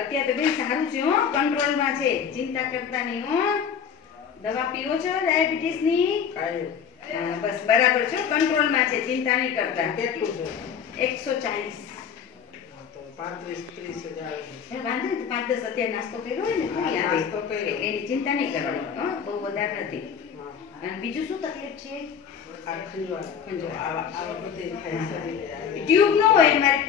અત્યારે તો બેન સારું છે હો, કંટ્રોલમાં છે, ચિંતા કરતા નહીં હો. દવા પીવો છો ડાયાબિટીસની? હા બસ બરાબર છો, કંટ્રોલમાં છે, ચિંતા નહીં કરતા. કેટલું છે? 140. તો 35-30 હજાર. વાંધો નહીં, 5-10 અત્યારે નાસ્તો કર્યો હોય ને તો યાદ આવે. એની ચિંતા નહીં કરવાની હો, બહુ વધારે નથી. અને બીજું શું તકલીફ છે? ટ્યુબ ન હોય મારે.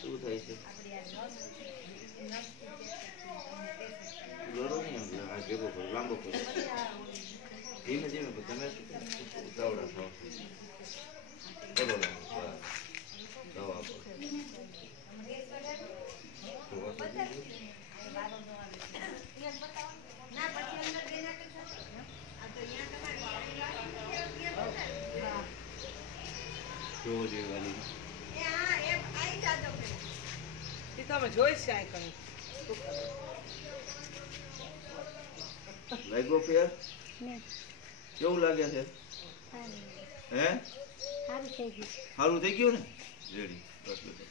શું થાય છે? લડો નહીં, આ ભેગો કરો, લાંબો કરો, ધીમે ધીમે. તમે ઉતાવળા થાવ કરો, દવા આપો. જોવો જોઈએ વાલી તમે જોઈશ કાંઈ કઈ લાગ્યો ફેર? કેવું લાગે છે? હે સારું થઈ ગયું ને? રેડી બસ બધા.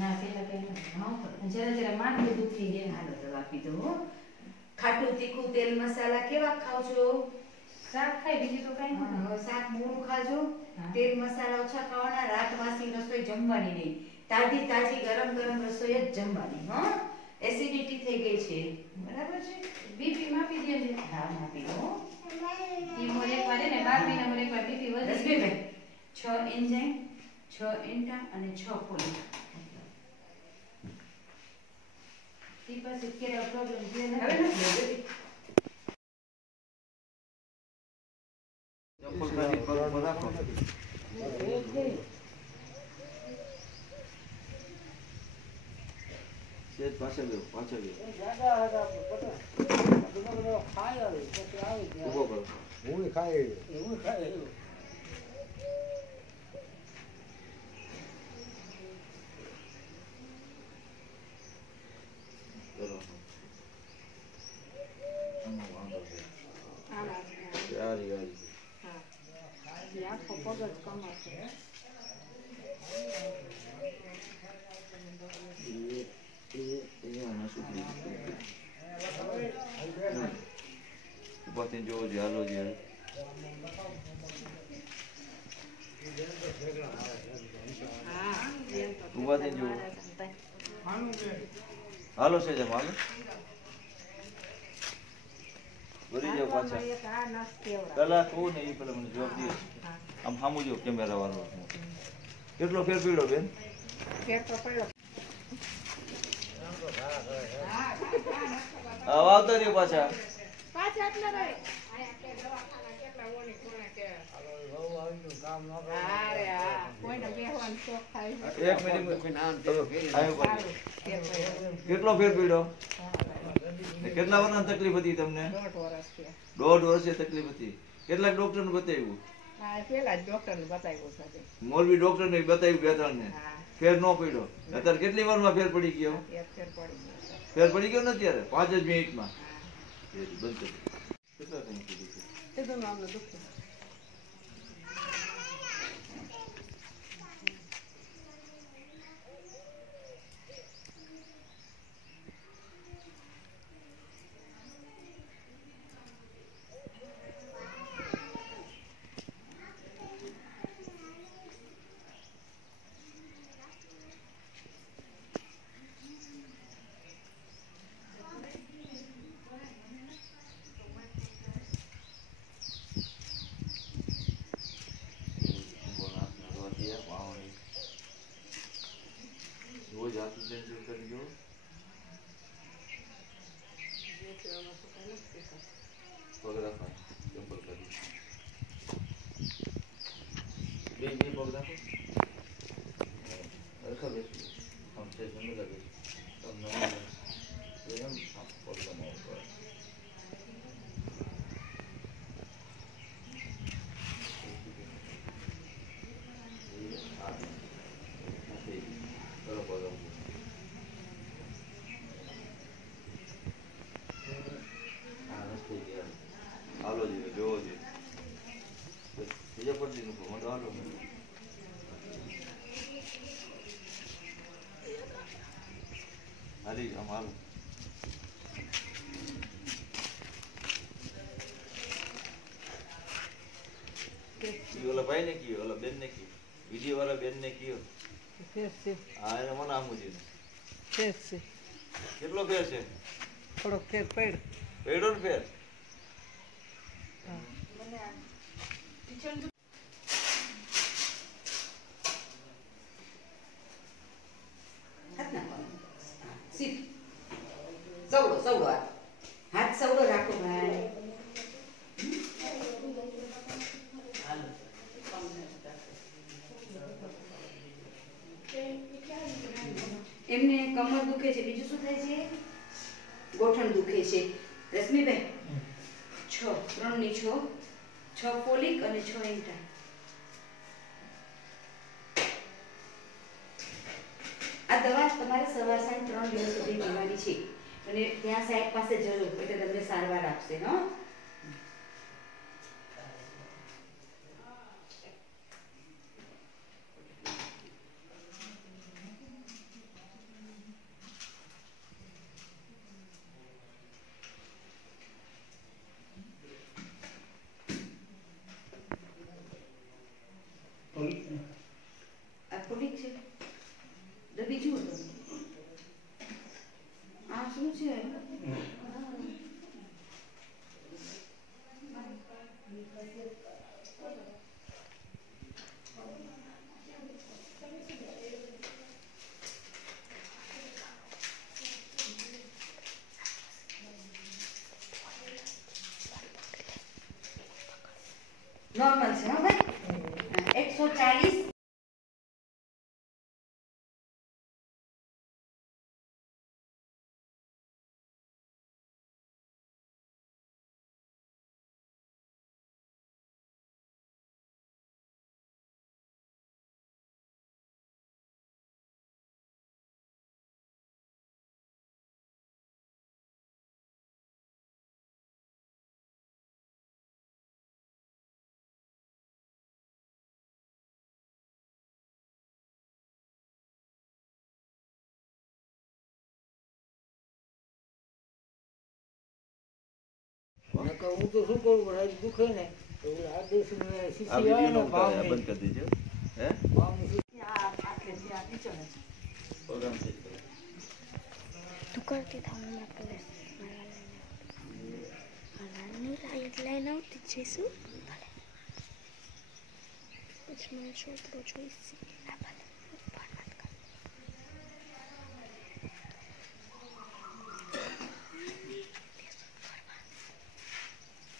ના પેલા જરા જરા માથું દુખી છે, હાલો દવા આપી દો. ખાટું તીખું તેલ મસાલા કેવા ખાવ છો? શાક ખાઈ, બીજું તો કઈ નહીં. શાક મોડું ખાજો, તેલ મસાલા ઓછા ખાવાના. રાત વાસી રસોઈ જમવાની નહીં, તાજી તાજી ગરમ ગરમ રસોઈ જ જમવાની. હા, એસિડિટી થઈ ગઈ છે, બરાબર છે? બીપી માપી દેજો. હા માપી દો. ઈ મોરે પડે ને 12 મહિના મોરે પર બીપી વધે. 6 એન્ઝાઇમ, 6 એન્ટા અને 6 ફોલિક. ઈ પાસે કેરા પ્રોબ્લેમ છે ને? હવે નથી. ચપ્પલ કાઢી પગ પર રાખો. સેજ પાછળ ગયો, પાછળ ગયો. ઊભો કરો. હું ખાઈ કરો. આમાં વાંધો છે. યારી યારી. ઉપાથી જોવો છે, હાલો છે. ઉપાથી જોવો, હાલો છે જેમ હાલો. ભરી જાઓ પાછા. કલાક હોવું ને એ પેલા મને જવાબ દે. આમ સામું જો કેમેરા વાળો. કેટલો ફેર પીડો બેન? આવતા રહ્યો પાછા. એક મિનિટ. કેટલો ફેર પીડો? કેટલા વર્ષની તકલીફ હતી તમને? 1.5 વર્ષે તકલીફ હતી. કેટલાક ડોક્ટર ને બતાવ્યું? મોરબી ડોક્ટર ને બતાવ્યું 2-3 ને. ફેર ન પડ્યો. અત્યારે કેટલી વારમાં ફેર પડી ગયો? ફેર પડી ગયો ને અત્યારે 5 જ મિનિટમાં. બંધ કરી. કેટલા ટાઈમ સુધી છે? શાંતિ નું કહો હાલો હાલી આમ હાલો ઓલા ભાઈ ને કયો ઓલા બેન ને કયો વિડીયો વાળા બેન ને કયો હા એને મને આમ છે કેટલો ફેર છે થોડો ફેર પેડો ને ફેર સવડો હાથ સવડો રાખો ભાઈ એમને કમર દુખે છે બીજું શું થાય છે ગોઠણ દુખે છે રશ્મિભાઈ 3 ની 6 ફોલિક અને 6 એન્ટા આ દવા તમારે સવાર સાંજ 3 દિવસ સુધી પીવાની છે અને ત્યાં સાહેબ પાસે જજો એટલે તમને સારવાર આપશે હો ફોલિક છે તો બીજું હતું આ શું છે નોર્મલ છે હા ભાઈ 140 હું તો શું કરું પણ આજ દુખે ને તો આદેશ ને આ સીસી વિડીયો આવે નો ને ભાવ બંધ કરી દેજો હે પ્રોગ્રામ સેટ કરો તું કરતી થાવ મેં પેલે મારાની લાઈટ લઈને આવતી જઈશું ભલે પછી મને છોકરો જોઈશે ના ભલે પણ મત કર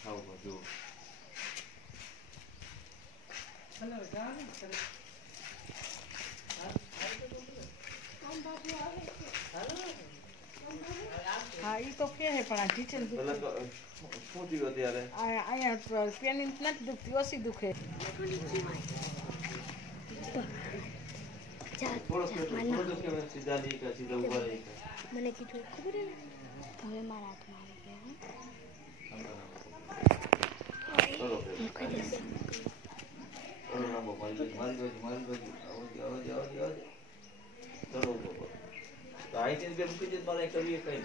આવો જો હા એ તો કે હે પણ આ ટીચર પેલા શું થયું અત્યારે અહીંયા પેનિંગ નથી દુખતી ઓછી દુખે થોડો કેમ સીધા નહીં કે સીધા ઉભા નહીં મને કીધું ખબર હે ને હવે મારા હાથમાં આવી ગયા ચલો મૂકી દઈશ ચલો રામો મારી બાજુ આવો ચલો બાબા તો અહીંથી બે મૂકી દે મારે કરીએ કઈ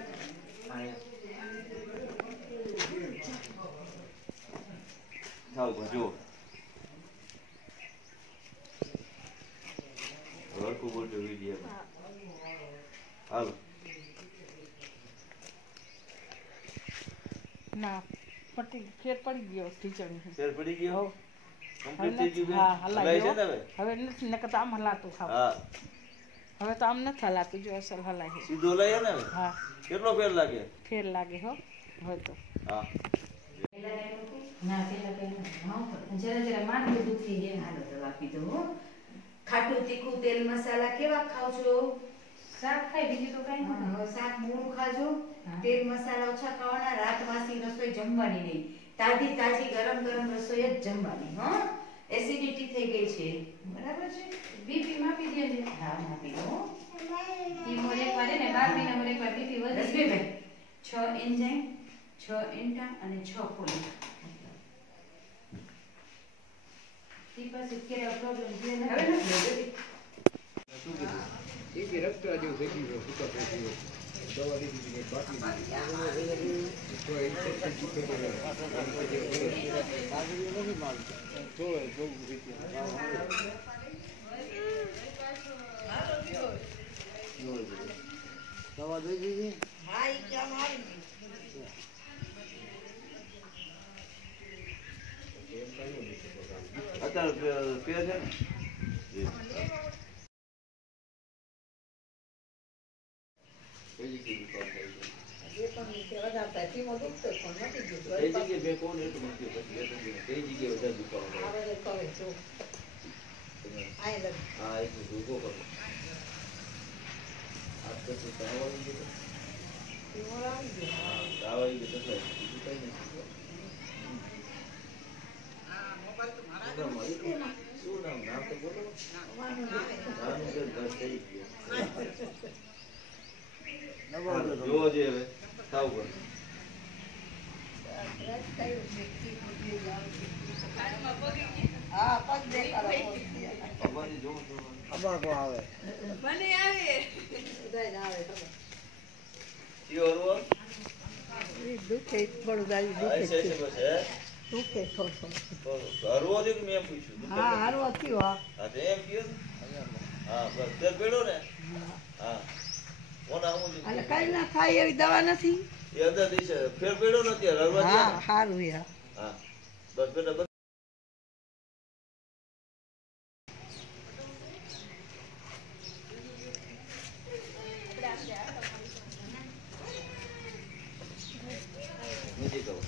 થાવ જો હરકું બોલજો વિડીયો હાલો ના પટી ફેર પડી ગયો ટીચર ફેર પડી ગયો કમ્પ્લીટ થઈ ગયું હા હલાય છે ને હવે નથી નકર તો આમ હલાતું ખાવ હા હવે તો આમ નથી હલાતું જો અસલ હલાય છે સીધો હલાય ને હા કેટલો ફેર લાગે ફેર લાગે હો હવે તો હા ના પેલા જરા જરા માથું દુખી ગયા હાલો દવા પીધો હો ખાટું તીખું તેલ મસાલા કેવા ખાવ છો શાક ખાઈ બીજું તો કઈ નહીં શાક મોડું ખાજો તેલ મસાલા ઓછા ખાવાના રાત વાસી રસોઈ જમવાની નહીં તાજી તાજી ગરમ ગરમ રસોઈ જ જમવાની હો એસિડિટી થઈ ગઈ છે બરાબર છે બીપી માપી દેજે હા માપી દો ઈ મોરે પડે ને 12 મહિના મોરે પર બીપી વધે રશ્મિભાઈ 6 એન્ઝાઇમ 6 એન્ટા અને 6 ફોલિક ઈ પછી કેવા પ્રોબ્લેમ છે ને હવે નથી એ કે રક્ત જેવું થઈ ગયું સુકા થઈ ગયું દવા દીધી કે બાકી દીધી તો એ ચૂકે કે નથી મારતો જોવે જોવું રીતે દવા દઈ દીધી હા ઈ ક્યાં મારી અત્યારે પેર છે ને જોવો જોઈએ હવે થાવ કર હા પગ દેખાડો ભગવાનની જોવો તો અબાકો આવે મને આવે બધાય આવે ખબર જીઓ હરવો ઈ દુખે થોડું ગાડી આ છે છે બસ હે દુખે થોડું હરવો છે કે મેં પૂછ્યું હા હારવા થયો હા હા તો એમ કયો હા બસ તે પેડો ને હા કોના હું એટલે કઈ ના થાય એવી દવા નથી એ અંદર દિશે ફેર પેડો નથી હરવા હા સારું યાર હા બસ બેટા નથી કહો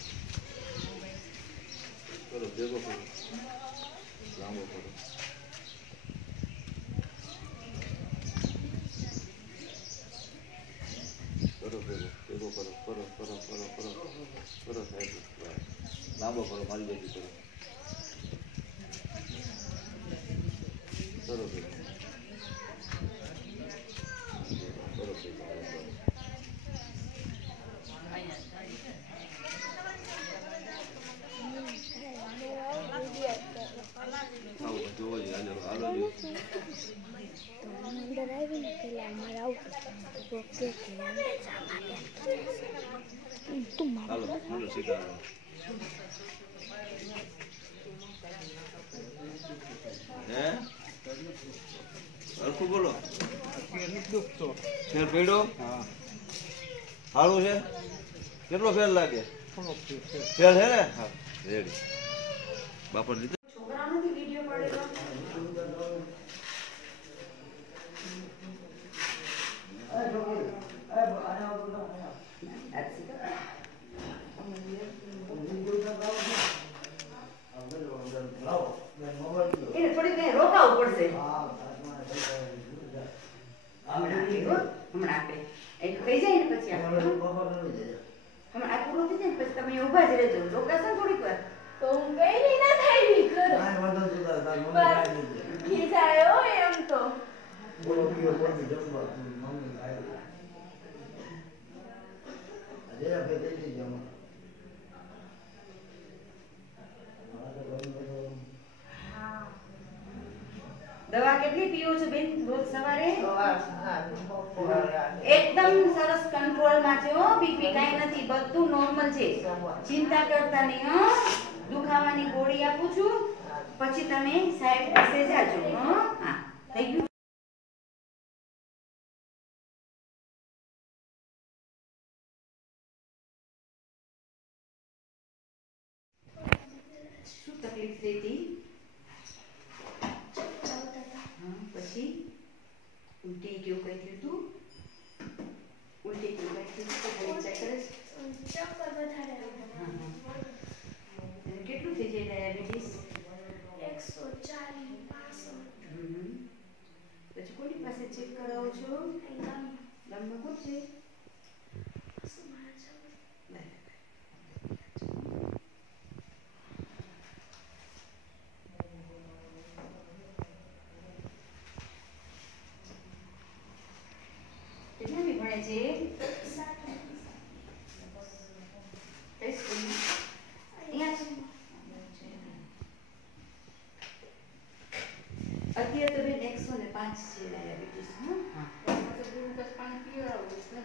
કરો ભેગો કરો લાંબો કરો કરો ભેગો કરો કરો સાહેબ લાંબો કરો મારી બાજુ કરો કરો ભેગો કરો ભેગો જોવો જોઈએ હાલો હાલો અંદર આવીને પેલા અમારે આવું તો કે અંદર તું હાલો હાલો સીધા હે હરખું બોલો ફેર પેડો હા સારું છે કેટલો ફેર લાગે થોડોક ફેર છે ને હા રેડી બાપા લીધો છોકરાનો બી વિડિયો પડેલો એને થોડીક કઈ રોકાવું પડશે હમણાં આપે એક થઈ જાય ને પછી હમણાં આ પૂરું થઈ જાય ને પછી તમે ઊભા જ રહેજો રોકાશો થોડીક વાર તો હું કઈ ના થાય ખીજાયો એમ તો દવા કેટલી પીવો છો બેન રોજ સવારે એકદમ સરસ કંટ્રોલમાં છે હો બીપી કાંઈ નથી બધું નોર્મલ છે ચિંતા કરતા નહીં હો દુખાવાની ગોળી આપું છું પછી તમે સાહેબ પાસે જાજો હો હા થઈ ગયું શું તકલીફ થઈ હતી પછી ઉલટી કેવું કઈ થયું તું ઉલટી કેવું કઈ થયું તો ખાલી ચેક કરે ચક્કર વધારે કેટલું થઈ જાય ડાયાબિટીસ 140 પછી કોની પાસે ચેક કરાવો છો ગામમાં કોણ છે કેટલા બી ભણે છે કઈ સ્કૂલમાં અહીંયા છે 5 છે ડાયાબિટીસ. હા ગ્લુકોઝ પાણી પીવડાવવું છે.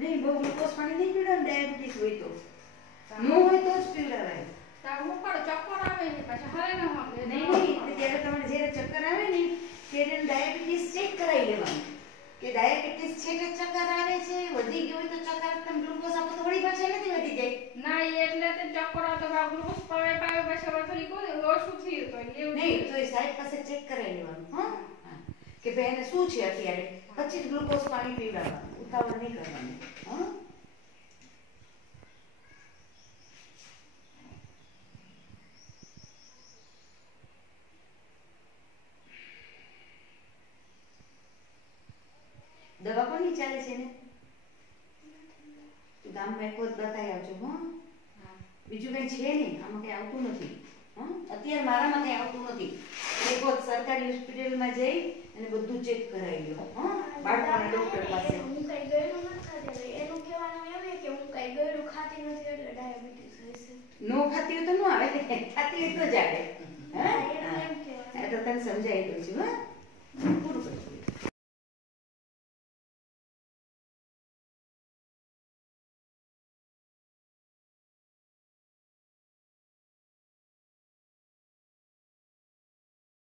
નહીં, બહુ ગ્લુકોઝ પાણી નહીં પીવડાવે ડાયાબિટીસ હોય તો. ન હોય તો જ પીવડાવાય. તાવ ઉપર ચક્કર આવે ને પછી હરે ન આવે. નહીં નહીં, ત્યારે તમારે જ્યારે ચક્કર આવે ને ત્યારે ડાયાબિટીસ ચેક કરાવી લેવાનું કે ડાયાબિટીસ છે કે ચક્કર આવે છે, વધી ગયું હોય તો ચક્કર તમે ગ્લુકોઝ આપો તો વળી પાછા નથી વધી જાય. ના એટલે તે ચક્કર આવતો બા ગ્લુકોઝ પાવે પછી વથલી કોઈ ઓછું થયું તો એવું નહીં તો એ સાહેબ પાસે ચેક કરાવી લેવાનું. હા કે ભાઈ એને શું છે અત્યારે, પછી જ ગ્લુકોઝ પાણી પીવડાવવાનું, ઉતાવળ નહીં કરવાની. હા દવા કોની ચાલે છે ને? ગામમાં એક વખત બતાવી આવજો. હા બીજું કંઈ છે નહીં, આમાં કંઈ આવતું નથી. હા અત્યારે મારામાં કંઈ આવતું નથી. એક વખત સરકારી હોસ્પિટલમાં જઈ અને બધું ચેક કરાવી લો. હા બાળકોના ડૉક્ટર પાસે. હું કઈ ગયેલું નથી ખાતી, એનું કહેવાનું એવું કે હું કઈ ગયેલું ખાતી નથી એટલે ડાયાબિટીસ હશે. નો ખાતી હોય તો ન આવે, ખાતી હોય તો જ આવે. હા એમ કહેવાનું. તો તને સમજાવી દઉં છું. હા પૂરું કરજો.